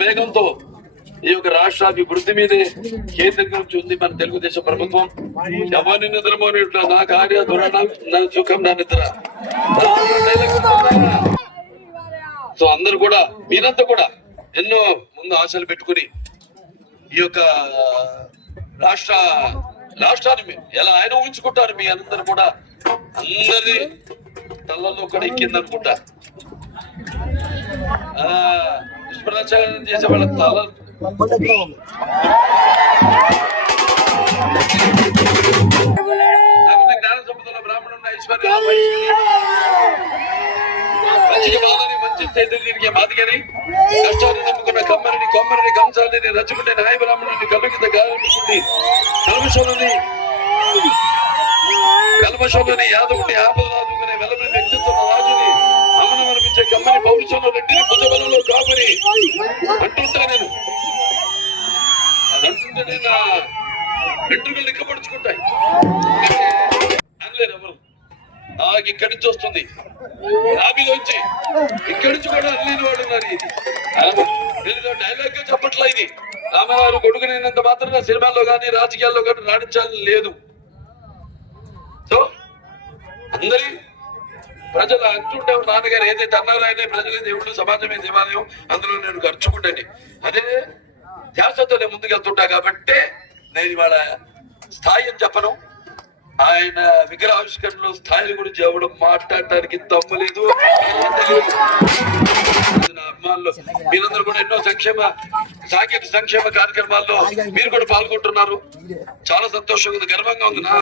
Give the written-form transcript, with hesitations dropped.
వేగంతో ఈ యొక్క రాష్ట్ర అభివృద్ధి మీదే కేంద్రీకరించి ఉంది మన తెలుగుదేశం ప్రభుత్వం. ఎవరిని నిద్రమోని నా కార్య దురణ నా సుఖం నా నిద్ర. సో అందరు కూడా మీరంతా కూడా ఎన్నో ముందు ఆశలు పెట్టుకుని ఈ యొక్క రాష్ట్రాన్ని ఎలా ఆయన ఊహించుకుంటారు. మీ అందరు కూడా అందరి తలలో కూడా ఎక్కిందనుకుంటా. దుష్ప్రచారం చేసే వాళ్ళ తల జ్ఞాన సంపదలో బ్రాహ్మణుడు ఐశ్వర్య మంచిగా బాలని మంచి తిరిగే మాదిగని కష్టాన్ని నమ్ముకున్న కొమ్మరిని కంసాలని రచ్చుకుంటే నాయ బ్రాహ్మణుని కళ్ళు కింద గాలించుకుంది కల్మషంలోని యాదవుని ఆపదలాదుకునే వెలమి వ్యక్తిత్వం రాజుని అమనం అనిపించే కమ్మని పౌరుషంలో రెడ్డిని బుద్ధబలంలో కాపుని అంటుంటా నేను అంటుంటే నా వెంట్రుకలు నిక్కపడుచుకుంటాయి అనలేరు ఎవరు. ఇక్కడి నుంచి వస్తుంది ఆవిలోంచి ఇక్కడి నుంచి కూడా అనలేని వాడు ఉన్నారు. ఇది డైలాగ్ గా చెప్పట్లా. ఇది రామగారు కొడుకునేంత మాత్రం సినిమాల్లో కానీ రాజకీయాల్లో కానీ రాణించాలని లేదు. సో అందరి ప్రజలు అంటుంటే నాన్నగారు ఏదైతే అన్నారో ఆయన ప్రజలే దేవుడు సమాజమే దేవాలయం అందులో నేను ఖర్చుకుంటాను అదే ధ్యాసతో నేను ముందుకెళ్తుంటా. కాబట్టి నేను ఇవాళ స్థాయి అని చెప్పను. ఆయన విగ్రహావిష్కరణలో స్థాయిల గురించి ఎవడం మాట్లాడటానికి తప్పలేదు. నా అభిమానులు మీరందరూ కూడా ఎన్నో సాంఘిక సంక్షేమ కార్యక్రమాల్లో మీరు కూడా పాల్గొంటున్నారు. చాలా సంతోషంగా ఉంది, గర్వంగా ఉంది.